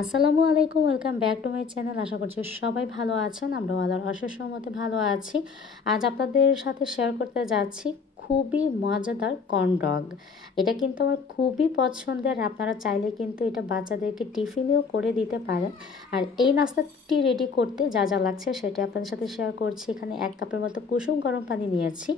আসসালামু আলাইকুম, welcome back to my channel. আশা করছি সবাই ভালো আছেন। আমরাও আল্লাহর অশেষ রহমতে ভালো আছি। আজ আপনাদের সাথে শেয়ার করতে যাচ্ছি খুবই মজাদার কর্ন ডগ। এটা কিন্তু আমার খুবই পছন্দের। আপনারা চাইলে কিন্তু এটা বাচ্চাদেরকে টিফিনেও করে দিতে পারেন। আর এই নাস্তাটি রেডি করতে যা যা লাগছে সেটা আপনাদের সাথে শেয়ার করছি। এখানে 1 কাপের মতো কুসুম গরম পানি নিয়েছি,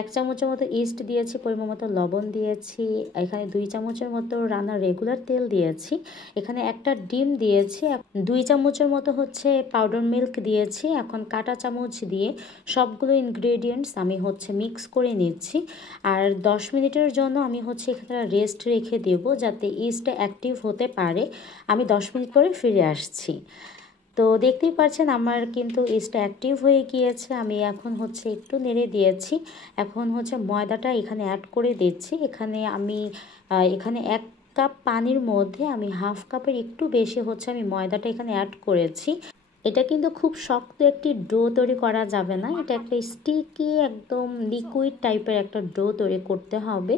1 চামচের মতো ইস্ট দিয়েছি, পরিমাণ মতো লবণ দিয়েছি, এখানে 2 চামচের মতো রান্নার রেগুলার তেল দিয়েছি, এখানে একটা ডিম দিয়েছি, 2 চামচের মতো হচ্ছে পাউডার মিল্ক দিয়েছি। এখন কাঁটা চামচ দিয়ে সবগুলো ইনগ্রেডিয়েন্টস আমি হচ্ছে মিক্স করে নিচ্ছি। আর 10 মিনিটের জন্য আমি হচ্ছে এখানে রেস্ট রেখে দেব যাতে ইস্টটা অ্যাক্টিভ হতে পারে। আমি 10 মিনিট পরে ফিরে আসছি। তো দেখতেই পাচ্ছেন আমার কিন্তু ইস্টটা অ্যাক্টিভ হয়ে গিয়েছে। আমি এখন হচ্ছে একটু নেড়ে দিয়েছি। এখন হচ্ছে ময়দাটা এখানে অ্যাড করে দিচ্ছি। এখানে 1 কাপ পানির মধ্যে আমি হাফ কাপের একটু বেশি হচ্ছে আমি ময়দাটা এখানে অ্যাড করেছি। এটা কিন্তু খুব শক্ত একটি ডো তৈরি করা যাবে না, এটা একটা স্টিকি একদম লিকুইড টাইপের একটা ডো তৈরি করতে হবে।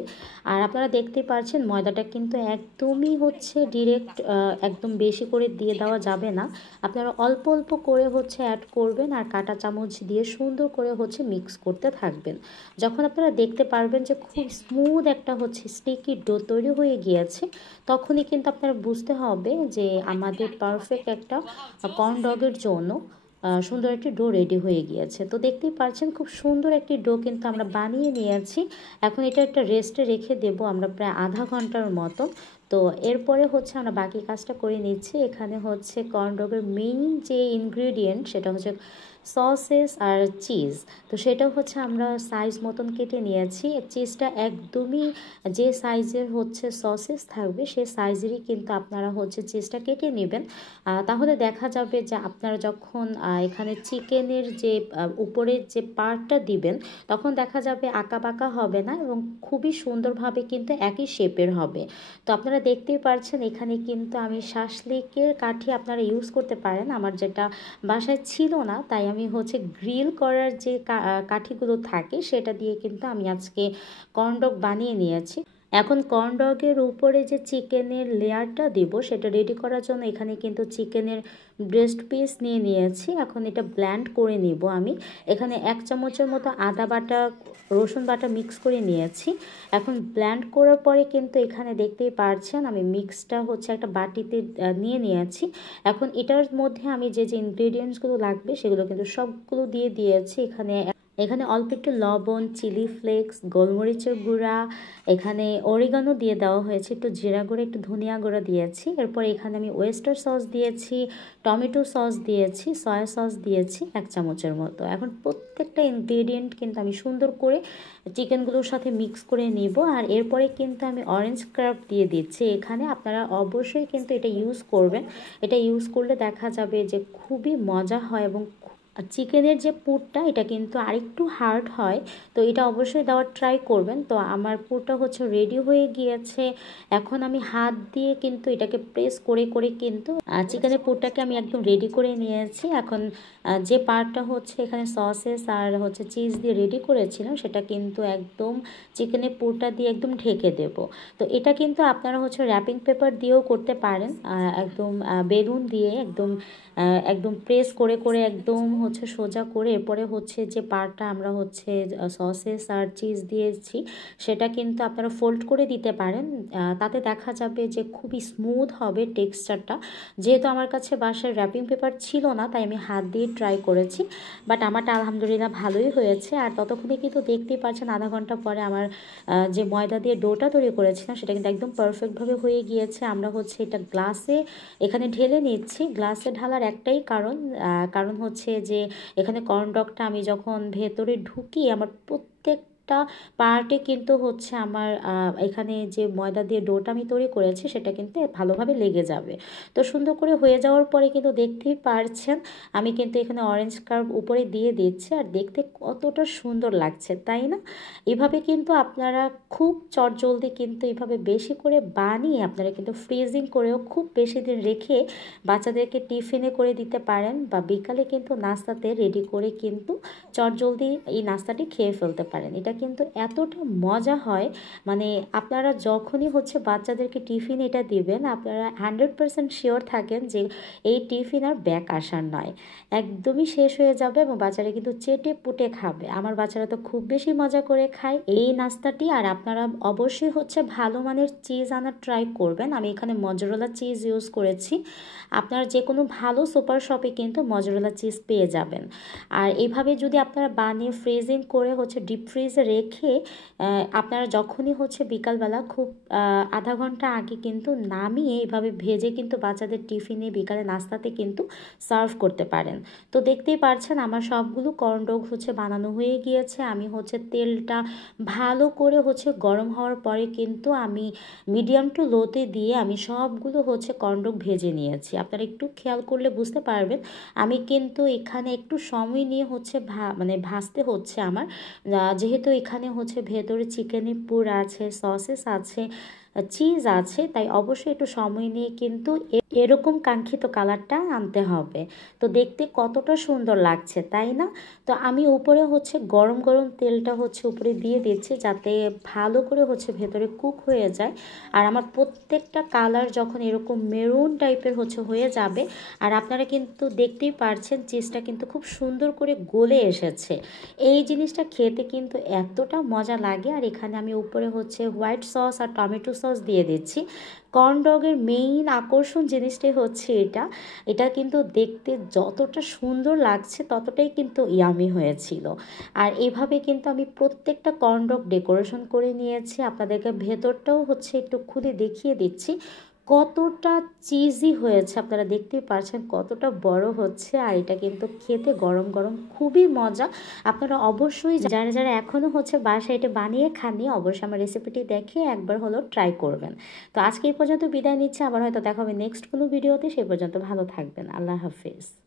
আর আপনারা দেখতে পাচ্ছেন ময়দাটা কিন্তু একদমই হচ্ছে ডিরেক্ট একদম বেশি করে দিয়ে দেওয়া যাবে না। আপনারা অল্প অল্প করে হচ্ছে অ্যাড করবেন আর কাঁটা চামচ দিয়ে সুন্দর করে হচ্ছে মিক্স করতে থাকবেন। যখন আপনারা দেখতে পারবেন যে খুব স্মুথ একটা হচ্ছে স্টিকি ডো তৈরি হয়ে গিয়েছে, তখনই কিন্তু আপনারা বুঝতে হবে যে আমাদের পারফেক্ট একটা কর্ন ডগের জন্য সুন্দর একটি ডো রেডি হয়ে গিয়েছে। তো দেখতেই পাচ্ছেন খুব সুন্দর একটি ডো কিন্তু আমরা বানিয়ে নিয়েছি। এখন এটা একটা রেস্টে রেখে দেব আমরা প্রায় আধা ঘন্টার মতো। তো এরপরে হচ্ছে আমরা বাকি কাজটা করে নিচ্ছি। এখানে হচ্ছে কর্ন ডগের মেইন যে ইনগ্রেডিয়েন্ট সেটা হচ্ছে সসেস আর চিজ। তো সেটাও হচ্ছে আমরা সাইজ মতন কেটে নিয়েছি। চিজটা একদমই যে সাইজের হচ্ছে সসেস থাকবে সেই সাইজেরই কিন্তু আপনারা হচ্ছে চিজটা কেটে নেবেন। তাহলে দেখা যাবে যে আপনারা যখন এখানে চিকেনের যে উপরের যে পার্টটা দিবেন তখন দেখা যাবে আঁকা বাঁকা হবে না এবং খুবই সুন্দরভাবে কিন্তু একই শেপের হবে। তো আপনারা দেখতেই পাচ্ছেন এখানে কিন্তু আমি শাসলিকের কাঠি আপনারা ইউজ করতে পারেন। আমার যেটা বাসায় ছিল না তাই আমি হচ্ছে গ্রিল করার যে কাঠিগুলো থাকে সেটা দিয়ে কিন্তু আমি আজকে কর্ন ডগ বানিয়ে নিয়েছি। এখন কর্ন ডগের উপরে যে চিকেনের লেয়ারটা দিব সেটা রেডি করার জন্য এখানে কিন্তু চিকেনের ব্রেস্ট পিস নিয়ে নিয়েছি। এখন এটা ব্ল্যান্ড করে নিব আমি। এখানে 1 চামচের মতো আদা বাটা রসুন বাটা মিক্স করে নিয়েছি। এখন ব্ল্যান্ড করার পরে কিন্তু এখানে দেখতেই পারছেন আমি মিক্সটা হচ্ছে একটা বাটিতে নিয়ে নিয়েছি। এখন এটার মধ্যে আমি যে যে ইনগ্রেডিয়েন্টসগুলো লাগবে সেগুলো কিন্তু সবগুলো দিয়ে দিয়েছি। এখানে অল্প একটু লবণ, চিলি ফ্লেক্স, গোলমরিচের গুঁড়া, এখানে অরিগানো দিয়ে দেওয়া হয়েছে, একটু জিরা গুঁড়া, একটু ধনিয়া গুঁড়া দিয়েছি। এরপর এখানে আমি ওয়েস্টার সস দিয়েছি, টমেটো সস দিয়েছি, সয়া সস দিয়েছি 1 চামচের মতো। এখন প্রত্যেকটা ইনগ্রেডিয়েন্ট কিন্তু আমি সুন্দর করে চিকেনগুলোর সাথে মিক্স করে নিব। আর এরপরে কিন্তু আমি অরেঞ্জ ক্রাব দিয়ে দিচ্ছি। এখানে আপনারা অবশ্যই কিন্তু এটা ইউজ করবেন। এটা ইউজ করলে দেখা যাবে যে খুবই মজা হয় এবং চিকেনের যে পুরটা এটা কিন্তু আরেকটু হার্ড হয়, তো এটা অবশ্যই দেওয়ার ট্রাই করবেন। তো আমার পুরটা হচ্ছে রেডি হয়ে গিয়েছে। এখন আমি হাত দিয়ে কিন্তু এটাকে প্রেস করে করে কিন্তু চিকেনের পুরটাকে আমি একদম রেডি করে নিয়েছি। এখন যে পার্টটা হচ্ছে এখানে সসেস আর হচ্ছে চিজ দিয়ে রেডি করেছিলাম সেটা কিন্তু একদম চিকেনের পুরটা দিয়ে একদম ঢেকে দেব। তো এটা কিন্তু আপনারা হচ্ছে র্যাপিং পেপার দিয়েও করতে পারেন, একদম বেলুন দিয়ে একদম একদম প্রেস করে করে একদম হচ্ছে সোজা করে এরপরে হচ্ছে যে পার্টটা আমরা হচ্ছে সসেস আর চিজ দিয়েছি সেটা কিন্তু আপনারা ফোল্ড করে দিতে পারেন। তাতে দেখা যাবে যে খুবই স্মুথ হবে টেক্সচারটা। যেহেতু আমার কাছে বাসায় র্যাপিং পেপার ছিল না তাই আমি হাত দিয়ে ট্রাই করেছি, বাট আমারটা আলহামদুলিল্লাহ ভালোই হয়েছে। আর ততক্ষণে কিন্তু দেখতেই পাচ্ছেন আধা ঘন্টা পরে আমার যে ময়দা দিয়ে ডোটা তৈরি করেছিলাম সেটা কিন্তু একদম পারফেক্টভাবে হয়ে গিয়েছে। আমরা হচ্ছে এটা গ্লাসে এখানে ঢেলে নিচ্ছি। গ্লাসে ঢালার একটাই কারণ হচ্ছে যে এখানে কর্ন ডগটা আমি যখন ভেতরে ঢুকি আমার প্রত্যেকটা পার্টে কিন্তু হচ্ছে আমার এখানে যে ময়দা দিয়ে ডোটা আমি তৈরি করেছি সেটা কিন্তু ভালোভাবে লেগে যাবে। তো সুন্দর করে হয়ে যাওয়ার পরে কিন্তু দেখতেই পারছেন আমি কিন্তু এখানে অরেঞ্জ কার্ভ উপরে দিয়ে দিচ্ছি আর দেখতে কতটা সুন্দর লাগছে, তাই না? এভাবে কিন্তু আপনারা খুব চটজলদি কিন্তু এভাবে বেশি করে বানিয়ে আপনারা কিন্তু ফ্রিজিং করেও খুব বেশি দিন রেখে বাচ্চাদেরকে টিফিনে করে দিতে পারেন বা বিকালে কিন্তু নাস্তাতে রেডি করে কিন্তু চটজলদি এই নাস্তাটি খেয়ে ফেলতে পারেন। এটা কিন্তু এতটা মজা হয়, মানে আপনারা যখনই হচ্ছে বাচ্চাদেরকে টিফিন এটা দিবেন, আপনারা 100% শিওর থাকেন যে এই টিফিন আর ব্যাক আসার নয়, একদমই শেষ হয়ে যাবে এবং বাচ্চারা কিন্তু চেটে পুটে খাবে। আমার বাচ্চারা তো খুব বেশি মজা করে খায় এই নাস্তাটি। আর আপনারা অবশ্যই হচ্ছে ভালো মানের চিজ আনার ট্রাই করবেন। আমি এখানে মজরেলা চিজ ইউজ করেছি, আপনারা যে কোনো ভালো সুপার শপে কিন্তু মজরেলা চিজ পেয়ে যাবেন। আর এইভাবে যদি আপনারা বানিয়ে ফ্রিজিং করে হচ্ছে ডিপ ফ্রিজে রেখে আপনারা যখনই হচ্ছে বিকালবেলা খুব আধা ঘন্টা আগে কিন্তু নামিয়ে এইভাবে ভেজে কিন্তু বাচ্চাদের টিফিনে বিকালে নাস্তাতে কিন্তু সার্ভ করতে পারেন। তো দেখতেই পারছেন আমার সবগুলো কর্নডগ হচ্ছে বানানো হয়ে গিয়েছে। আমি হচ্ছে তেলটা ভালো করে হচ্ছে গরম হওয়ার পরে কিন্তু আমি মিডিয়াম টু লোতে দিয়ে আমি সবগুলো হচ্ছে কর্নডগ ভেজে নিয়েছি। আপনারা একটু খেয়াল করলে বুঝতে পারবেন আমি কিন্তু এখানে একটু সময় নিয়ে হচ্ছে মানে ভাজতে হচ্ছে আমার, যেহেতু এখানে হচ্ছে ভেতরে চিকেনের পুর আছে, সসেস আছে, চিজ আছে, তাই অবশ্যই একটু সময় নিয়ে কিন্তু এরকম কাঙ্ক্ষিত কালারটা আনতে হবে। তো দেখতে কতটা সুন্দর লাগছে তাই না? তো আমি উপরে হচ্ছে গরম গরম তেলটা হচ্ছে উপরে দিয়ে দিচ্ছি যাতে ভালো করে হচ্ছে ভেতরে কুক হয়ে যায়। আর আমার প্রত্যেকটা কালার যখন এরকম মেরুন টাইপের হচ্ছে হয়ে যাবে, আর আপনারা কিন্তু দেখতেই পারছেন চিজটা কিন্তু খুব সুন্দর করে গলে এসেছে। এই জিনিসটা খেতে কিন্তু এতটা মজা লাগে। আর এখানে আমি উপরে হচ্ছে হোয়াইট সস আর টমেটো সস দিয়ে দিচ্ছি। কর্নডগের মেইন আকর্ষণ জিনিসটাই হচ্ছে এটা কিন্তু দেখতে যতটা সুন্দর লাগছে ততটাই কিন্তু ইয়ামি হয়েছিল। আর এভাবে কিন্তু আমি প্রত্যেকটা কর্নডগ ডেকোরেশন করে নিয়েছি। আপনাদেরকে ভেতরটাও হচ্ছে একটু খুলে দেখিয়ে দিচ্ছি কতটা চিজি হয়েছে। আপনারা দেখতেই পারছেন কতটা বড় হচ্ছে। আর এটা কিন্তু খেতে গরম গরম খুবই মজা। আপনারা অবশ্যই যারা যারা এখনও হচ্ছে বাসায় এটা বানিয়ে খাননি অবশ্যই আমার রেসিপিটি দেখে একবার হলো ট্রাই করবেন। তো আজকে এই পর্যন্ত বিদায় নিচ্ছে, আবার হয়তো দেখা হবে নেক্সট কোনো ভিডিওতে। সেই পর্যন্ত ভালো থাকবেন। আল্লাহ হাফিজ।